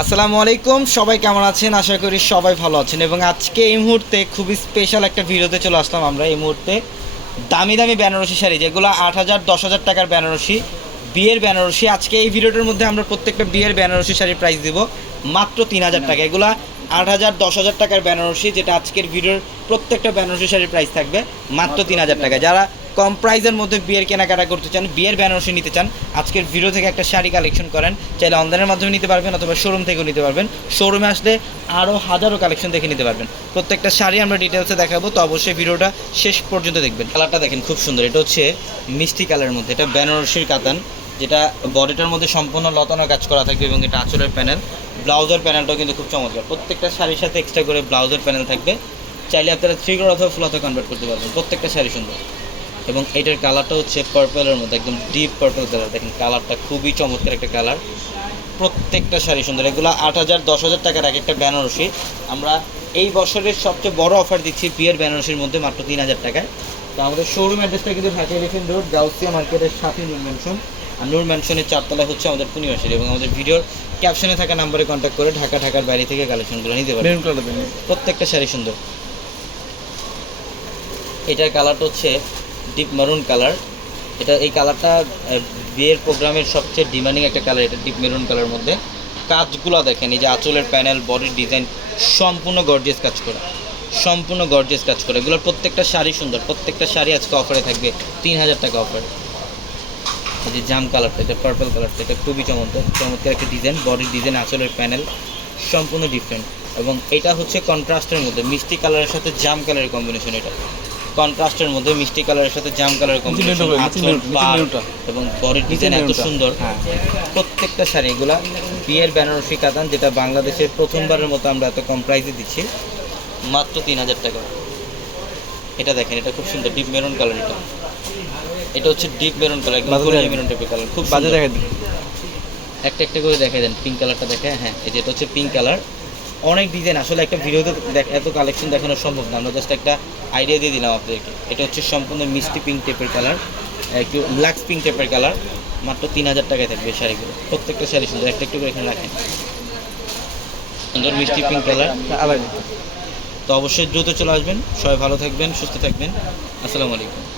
আসসালামু আলাইকুম, সবাই কেমন আছেন? আশা করি সবাই ভালো আছেন। এবং আজকে এই মুহূর্তে খুবই স্পেশাল একটা ভিডিওতে চলে আসলাম আমরা। এই মুহূর্তে দামি দামি বেনারসি শাড়ি, যেগুলো আট হাজার, দশ হাজার টাকার বেনারসি, বিয়ের বেনারসি। আজকে এই ভিডিওটার মধ্যে আমরা প্রত্যেকটা বিয়ের বেনারসি শাড়ির প্রাইস দিব মাত্র তিন হাজার টাকা। এগুলা আট হাজার, দশ হাজার টাকার বেনারসি, যেটা আজকের ভিডিওর প্রত্যেকটা বেনারসি শাড়ির প্রাইস থাকবে মাত্র তিন হাজার টাকা। যারা কম প্রাইসের মধ্যে বিয়ের কেনাকাটা করতে চান, বিয়ের বেনারসি নিতে চান, আজকের ভিডিও থেকে একটা শাড়ি কালেকশন করেন। চাইলে অনলাইনের মাধ্যমে নিতে পারবেন অথবা শোরুম থেকেও নিতে পারবেন। শোরুমে আসলে আরও হাজারো কালেকশন দেখে নিতে পারবেন। প্রত্যেকটা শাড়ি আমরা ডিটেলসে দেখাবো, তো অবশ্যই ভিডিওটা শেষ পর্যন্ত দেখবেন। কালারটা দেখেন, খুব সুন্দর। এটা হচ্ছে মিষ্টি কালারের মধ্যে, এটা বেনারসির কাতান, যেটা বডিটার মধ্যে সম্পূর্ণ লতানো কাজ করা থাকবে এবং এটা আঁচলের প্যানেল ব্লাউজের প্যানেলটাও কিন্তু খুব চমৎকার। প্রত্যেকটা শাড়ির সাথে এক্সট্রা করে ব্লাউজের প্যানেল থাকবে। চাইলে আপনারা থ্রি কোর অথবা ফুল হাতে কনভার্ট করতে পারবেন। প্রত্যেকটা শাড়ি সুন্দর। এবং এটার কালারটা হচ্ছে পার্পলের মধ্যে একদম ডিপ পার্পল কালার দেখেন কালারটা খুবই চমৎকার একটা কালার প্রত্যেকটা শাড়ি সুন্দর। এগুলো আট হাজার দশ হাজার টাকার এক একটা বেনারসি। আমরা এই বছরের সবচেয়ে বড় অফার দিচ্ছি বিয়ের বেনারসির মধ্যে মাত্র তিন হাজার টাকায়। তো আমাদের শোরুম অ্যাড্রেসটা কিন্তু ঢাকা এলিফেন্ট রোড গাউসিয়া মার্কেটের সাথে নূর ম্যানশন আর নূর ম্যানশনের চারতলা হচ্ছে আমাদের পূর্ণিমাশারি এবং আমাদের ভিডিওর ক্যাপশনে থাকা নাম্বারে কন্ট্যাক্ট করে ঢাকা ঢাকার বাইরে থেকে কালেকশনগুলো নিতে পারেন প্রত্যেকটা শাড়ি সুন্দর। এটার কালারটা হচ্ছে ডিপ মারুন কালার এটা এই কালারটা বিয়ের প্রোগ্রামের সবচেয়ে ডিমান্ডিং একটা কালার এটা ডিপ মেরুন কালার মধ্যে। কাজগুলো দেখেন, এই যে আঁচলের প্যানেল বডির ডিজাইন সম্পূর্ণ গর্জিয়াস কাজ করা। সম্পূর্ণ গর্জিয়াস কাজ করে। এগুলোর প্রত্যেকটা শাড়ি সুন্দর। প্রত্যেকটা শাড়ি আজকে অফারে থাকবে তিন হাজার টাকা অফার এই যে জাম কালারটা এটা পার্পল কালারটা এটা খুবই চমৎকার। চমৎকার একটা ডিজাইন বডির ডিজাইন আঁচলের প্যানেল সম্পূর্ণ ডিফারেন্ট এবং এটা হচ্ছে কন্ট্রাস্টের মধ্যে, মিষ্টি কালারের সাথে জাম কালারের কম্বিনেশন এটা। কন্ট্রাস্টের মধ্যে মিষ্টি কালারের সাথে জাম কালারের কম্বিনেশন। এবং বডির ডিজাইন এত সুন্দর। হ্যাঁ। প্রত্যেকটা শাড়ি এগুলা বিয়ের বেনারসি কাতান যেটা বাংলাদেশের প্রথমবারের মতো আমরা এত কম প্রাইসে দিচ্ছি মাত্র তিন হাজার টাকা। এটা দেখেন এটা খুব সুন্দর ডিপ মেরুন কালার এটা। এটা হচ্ছে ডিপ মেরুন কালার দেখেন। মেরুন টাইপের কালার খুব বাজে সুন্দর। দেখা একটা একটা করে দেখাই দেন পিঙ্ক কালারটা দেখে হ্যাঁ এই যেটা হচ্ছে পিঙ্ক কালার অনেক ডিজাইন আসলে একটা ভিডিওতে দেখ এত কালেকশন দেখানো সম্ভব না। আমরা জাস্ট একটা আইডিয়া দিয়ে দিলাম আপনাদেরকে। এটা হচ্ছে সম্পূর্ণ মিষ্টি পিঙ্ক টেপের কালার একটু ব্ল্যাক পিঙ্ক টেপের কালার মাত্র তিন হাজার টাকায় থাকবে শাড়িগুলো। প্রত্যেকটা শাড়ি সুন্দর একটা একটু করে এখানে রাখেন। সুন্দর মিষ্টি পিঙ্ক কালার আলাদা। তো অবশ্যই দ্রুত চলে আসবেন। সবাই ভালো থাকবেন সুস্থ থাকবেন। আসসালামু আলাইকুম।